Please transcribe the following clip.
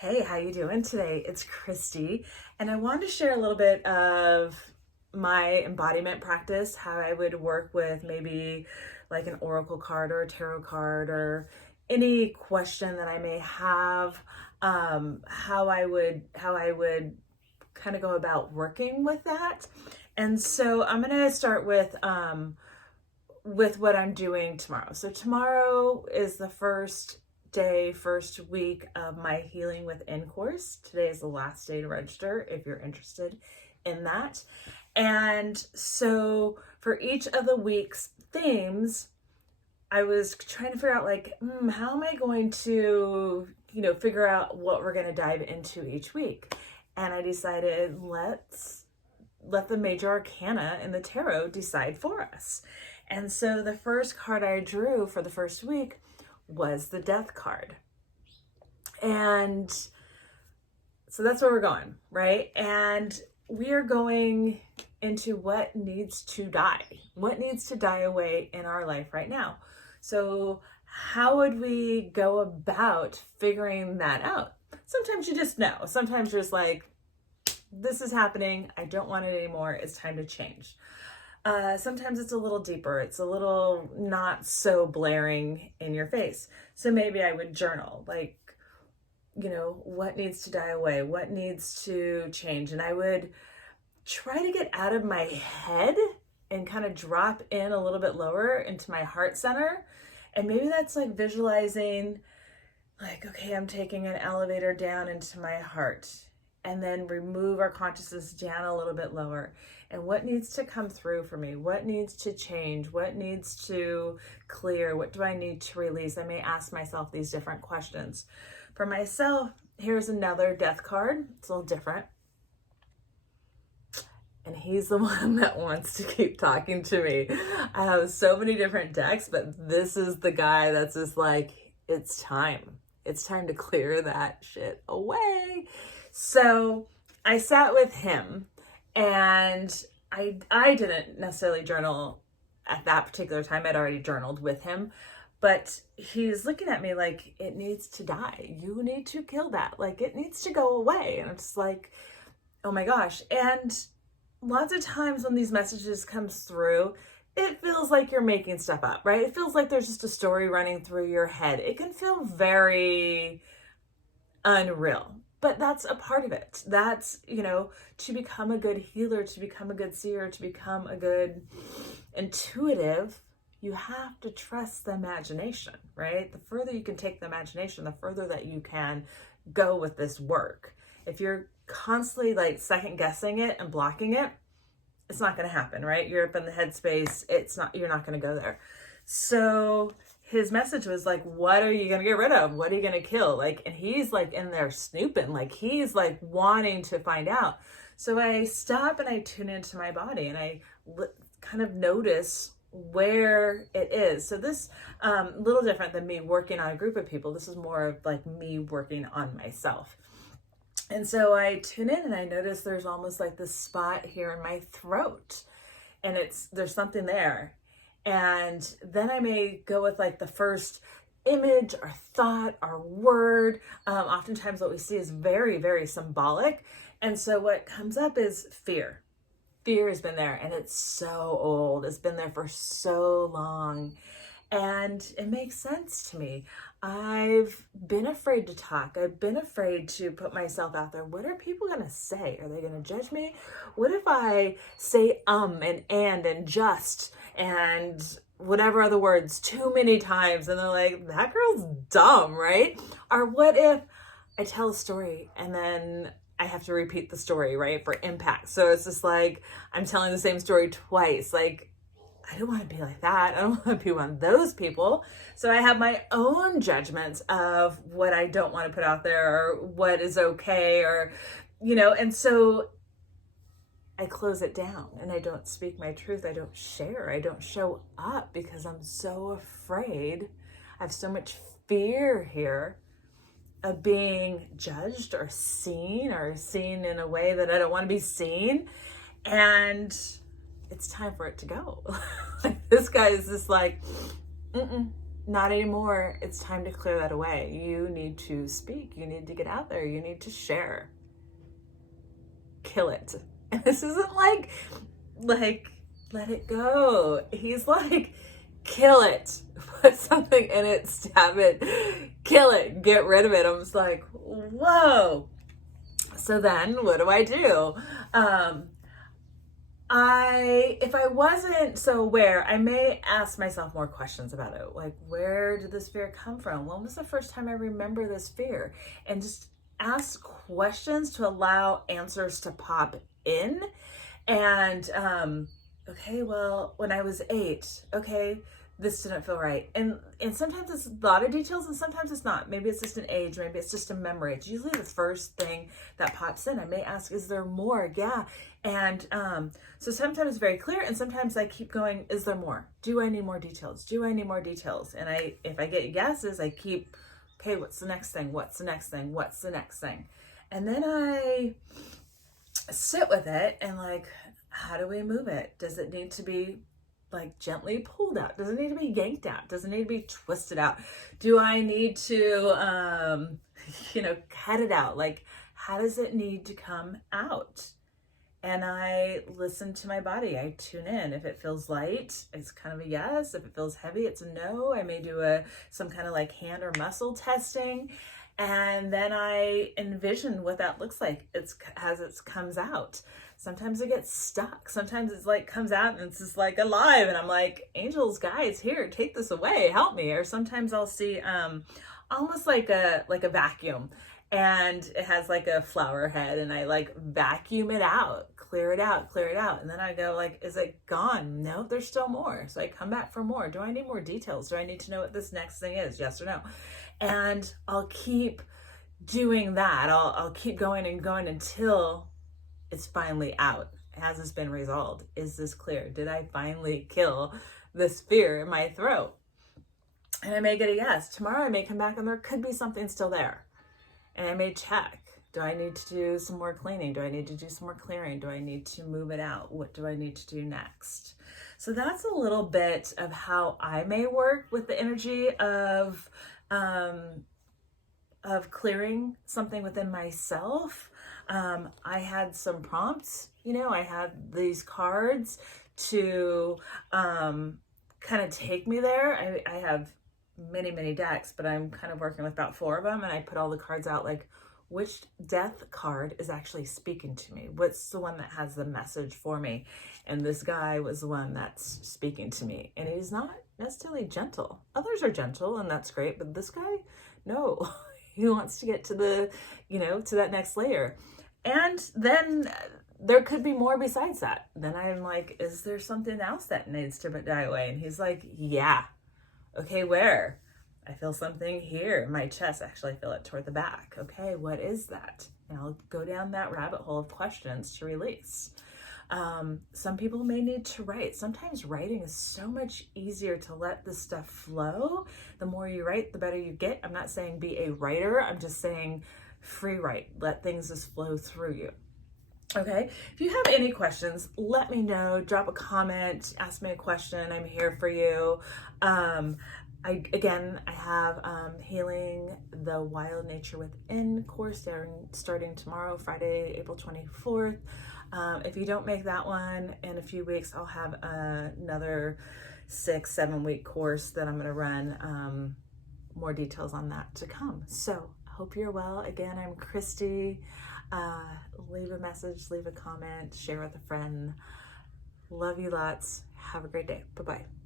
Hey, how you doing today? It's Christy, and I wanted to share a little bit of my embodiment practice, how I would work with maybe like an oracle card or a tarot card or any question that I may have, how I would kind of go about working with that. And so I'm gonna start with what I'm doing tomorrow. So tomorrow is the first week of my Healing Within course. Today is the last day to register if you're interested in that. And so for each of the week's themes, I was trying to figure out how am I going to, figure out what we're going to dive into each week. And I decided let the major arcana in the tarot decide for us. And so the first card I drew for the first week was the Death card. And so that's where we're going, right? And we are going into what needs to die away in our life right now. So how would we go about figuring that out? Sometimes you just know. Sometimes you're just like, this is happening. I don't want it anymore. It's time to change. Sometimes it's a little deeper. It's a little not so blaring in your face. So maybe I would journal, what needs to die away? What needs to change? And I would try to get out of my head and kind of drop in a little bit lower into my heart center. And maybe that's like visualizing, okay, I'm taking an elevator down into my heart, and then remove our consciousness down a little bit lower. And what needs to come through for me? What needs to change? What needs to clear? What do I need to release? I may ask myself these different questions. For myself, here's another Death card. It's a little different. And he's the one that wants to keep talking to me. I have so many different decks, but this is the guy that's just like, it's time. It's time to clear that shit away. So I sat with him, and I didn't necessarily journal at that particular time. I'd already journaled with him, but he's looking at me like, it needs to die. You need to kill that. It needs to go away. And I'm just like, oh my gosh. And lots of times when these messages comes through, it feels like you're making stuff up, right? It feels like there's just a story running through your head. It can feel very unreal. But that's a part of it. That's, to become a good healer, to become a good seer, to become a good intuitive, you have to trust the imagination, right? The further you can take the imagination, the further that you can go with this work. If you're constantly second guessing it and blocking it, it's not going to happen, right? You're up in the headspace. You're not going to go there. So his message was what are you going to get rid of? What are you going to kill? And he's in there snooping, he's wanting to find out. So I stop and I tune into my body, and I kind of notice where it is. So this, little different than me working on a group of people. This is more of me working on myself. And so I tune in and I notice there's almost this spot here in my throat, and there's something there. And then I may go with the first image or thought or word. Oftentimes what we see is very, very symbolic. And so what comes up is fear. Fear has been there, and it's so old. It's been there for so long. And it makes sense to me. I've been afraid to talk. I've been afraid to put myself out there. What are people going to say? Are they going to judge me? What if I say and just and whatever other words too many times, and they're like, that girl's dumb, right? Or what if I tell a story and then I have to repeat the story, right, for impact? So it's just I'm telling the same story twice. I don't want to be like that. I don't want to be one of those people. So I have my own judgments of what I don't want to put out there, or what is okay, or, and so I close it down and I don't speak my truth. I don't share. I don't show up because I'm so afraid. I have so much fear here of being judged or seen in a way that I don't want to be seen. And it's time for it to go. This guy is just not anymore. It's time to clear that away. You need to speak. You need to get out there. You need to share. Kill it. And this isn't like, let it go. He's like, kill it. Put something in it, stab it, kill it, get rid of it. I'm just like, whoa. So then what do? If I wasn't so aware, I may ask myself more questions about it. Like, where did this fear come from? When was the first time I remember this fear? And just ask questions to allow answers to pop in. And, okay, well, when I was 8, okay, this didn't feel right. And sometimes it's a lot of details and sometimes it's not. Maybe it's just an age, maybe it's just a memory. It's usually the first thing that pops in. I may ask, is there more? Yeah. And so sometimes it's very clear and sometimes I keep going, is there more? Do I need more details? Do I need more details? And if I get yeses, I keep, okay, what's the next thing? What's the next thing? What's the next thing? And then I sit with it and like, how do we move it? Does it need to be like gently pulled out? Does it need to be yanked out? Does it need to be twisted out? Do I need to, cut it out? Like, how does it need to come out? And I listen to my body. I tune in. If it feels light, it's kind of a yes. If it feels heavy, it's a no. I may do some kind of like hand or muscle testing. And then I envision what that looks like as it comes out. Sometimes it gets stuck. Sometimes it's like comes out and it's just like alive. And I'm like, angels, guys, here, take this away, help me. Or sometimes I'll see almost like a vacuum. And it has like a flower head and I like vacuum it out, clear it out. And then I go like, is it gone? No, there's still more. So I come back for more. Do I need more details? Do I need to know what this next thing is? Yes or no? And I'll keep doing that. I'll keep going and going until it's finally out. Has this been resolved? Is this clear? Did I finally kill this fear in my throat? And I may get a yes. Tomorrow I may come back and there could be something still there. And I may check, do I need to do some more cleaning? Do I need to do some more clearing? Do I need to move it out? What do I need to do next? So that's a little bit of how I may work with the energy of clearing something within myself. I had some prompts, I had these cards to kind of take me there. I have many decks, but I'm kind of working with about 4 of them, and I put all the cards out like, which death card is actually speaking to me? What's the one that has the message for me? And this guy was the one that's speaking to me, and he's not necessarily gentle. Others are gentle, and that's great, but this guy, no, he wants to get to the, to that next layer. And then there could be more besides that. Then I'm like, is there something else that needs to die away? And he's like, yeah. Okay, where? I feel something here in my chest. Actually, I feel it toward the back. Okay, what is that? And I'll go down that rabbit hole of questions to release. Some people may need to write. Sometimes writing is so much easier to let the stuff flow. The more you write, the better you get. I'm not saying be a writer. I'm just saying free write. Let things just flow through you. Okay, if you have any questions, let me know. Drop a comment, ask me a question. I'm here for you. I have Healing the Wild Nature Within course starting tomorrow, Friday, April 24th. If you don't make that one in a few weeks, I'll have another 6-7 week course that I'm going to run. More details on that to come. So I hope you're well. Again, I'm Christy. Leave a message, leave a comment, share with a friend. Love you lots. Have a great day. Bye-bye.